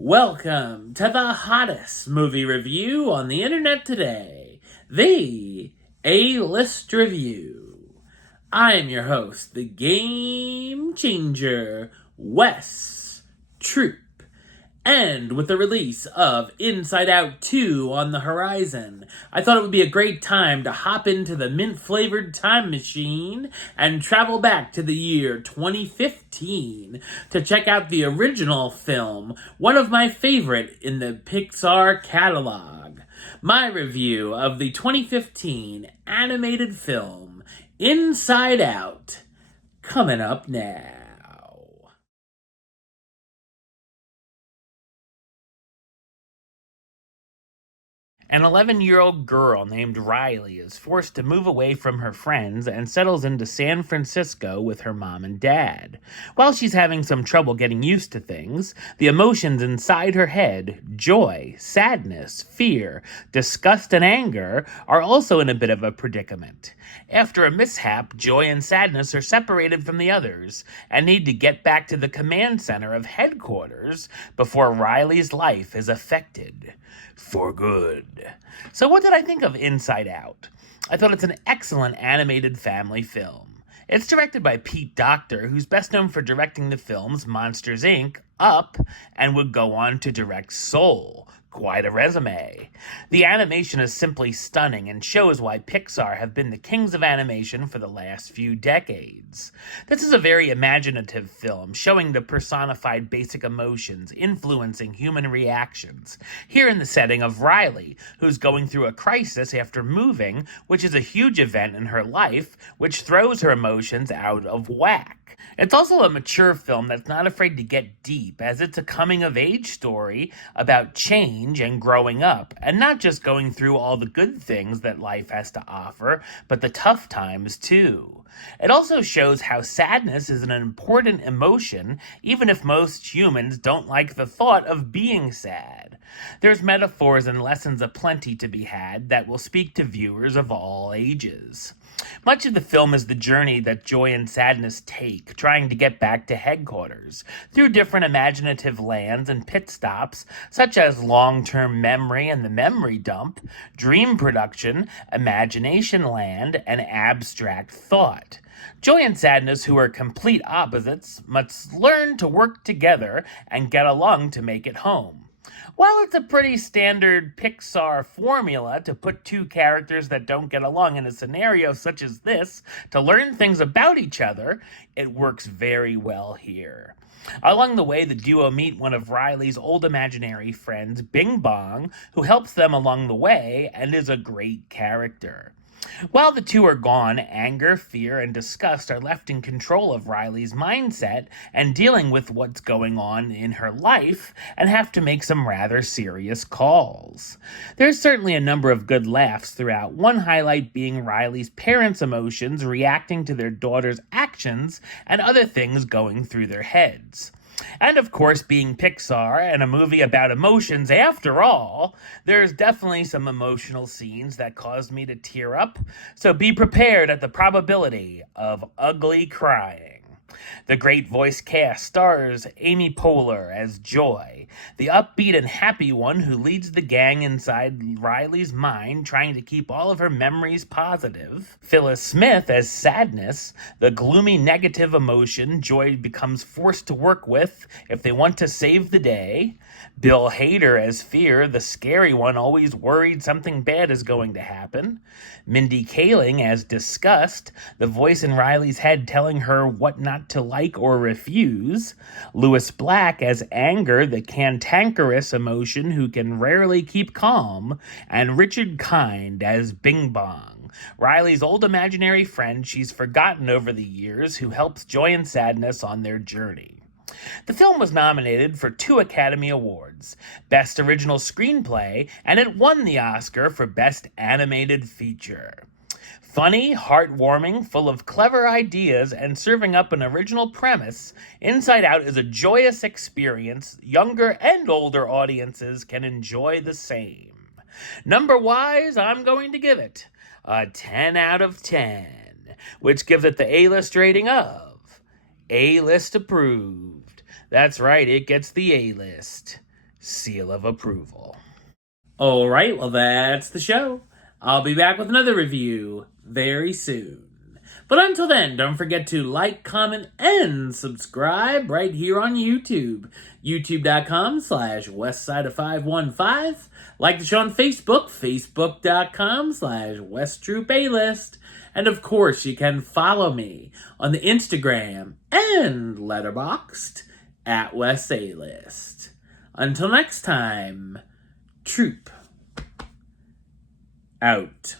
Welcome to the hottest movie review on the internet today, the A-List Review. I am your host, the Game Changer, Wes Troop. And with the release of Inside Out 2 on the horizon, I thought it would be a great time to hop into the mint-flavored time machine and travel back to the year 2015 to check out the original film, one of my favorite in the Pixar catalog. My review of the 2015 animated film, Inside Out, coming up now. An 11-year-old girl named Riley is forced to move away from her friends and settles into San Francisco with her mom and dad. While she's having some trouble getting used to things, the emotions inside her head, joy, sadness, fear, disgust, and anger, are also in a bit of a predicament. After a mishap, joy and sadness are separated from the others and need to get back to the command center of headquarters before Riley's life is affected for good. So what did I think of Inside Out? I thought it's an excellent animated family film. It's directed by Pete Docter, who's best known for directing the films Monsters, Inc., Up, and would go on to direct Soul. Quite a resume. The animation is simply stunning and shows why Pixar have been the kings of animation for the last few decades. This is a very imaginative film, showing the personified basic emotions influencing human reactions. Here in the setting of Riley, who's going through a crisis after moving, which is a huge event in her life, which throws her emotions out of whack. It's also a mature film that's not afraid to get deep, as it's a coming-of-age story about change and growing up, and not just going through all the good things that life has to offer, but the tough times too. It also shows how sadness is an important emotion, even if most humans don't like the thought of being sad. There's metaphors and lessons aplenty to be had that will speak to viewers of all ages. Much of the film is the journey that joy and sadness take, trying to get back to headquarters, through different imaginative lands and pit stops, such as long-term memory and the memory dump, dream production, imagination land, and abstract thought. Joy and sadness, who are complete opposites, must learn to work together and get along to make it home. While it's a pretty standard Pixar formula to put two characters that don't get along in a scenario such as this to learn things about each other, it works very well here. Along the way, the duo meet one of Riley's old imaginary friends, Bing Bong, who helps them along the way and is a great character. While the two are gone, anger, fear, and disgust are left in control of Riley's mindset and dealing with what's going on in her life and have to make some rather serious calls. There's certainly a number of good laughs throughout, one highlight being Riley's parents' emotions reacting to their daughter's actions and other things going through their heads. And of course, being Pixar and a movie about emotions after all, there's definitely some emotional scenes that caused me to tear up, so be prepared at the probability of ugly crying. The great voice cast stars Amy Poehler as Joy, the upbeat and happy one who leads the gang inside Riley's mind, trying to keep all of her memories positive. Phyllis Smith as Sadness, the gloomy negative emotion Joy becomes forced to work with if they want to save the day. Bill Hader as Fear, the scary one always worried something bad is going to happen. Mindy Kaling as Disgust, the voice in Riley's head telling her what not to like or refuse. Lewis Black as Anger, the cantankerous emotion who can rarely keep calm. And Richard Kind as Bing Bong, Riley's old imaginary friend she's forgotten over the years, who helps Joy and Sadness on their journey. The film was nominated for 2 Academy Awards, Best Original Screenplay, and it won the Oscar for Best Animated Feature. Funny, heartwarming, full of clever ideas, and serving up an original premise, Inside Out is a joyous experience younger and older audiences can enjoy the same. Number-wise, I'm going to give it a 10 out of 10, which gives it the A-list rating of A-list approved. That's right, it gets the A-list. seal of approval. Alright, well, that's the show. I'll be back with another review very soon. But until then, don't forget to like, comment, and subscribe right here on YouTube. YouTube.com/WestsideOf515. Like the show on Facebook, Facebook.com/WestTruePlaylist. And of course, you can follow me on the Instagram and Letterboxd at West A-List. Until next time, Troop out.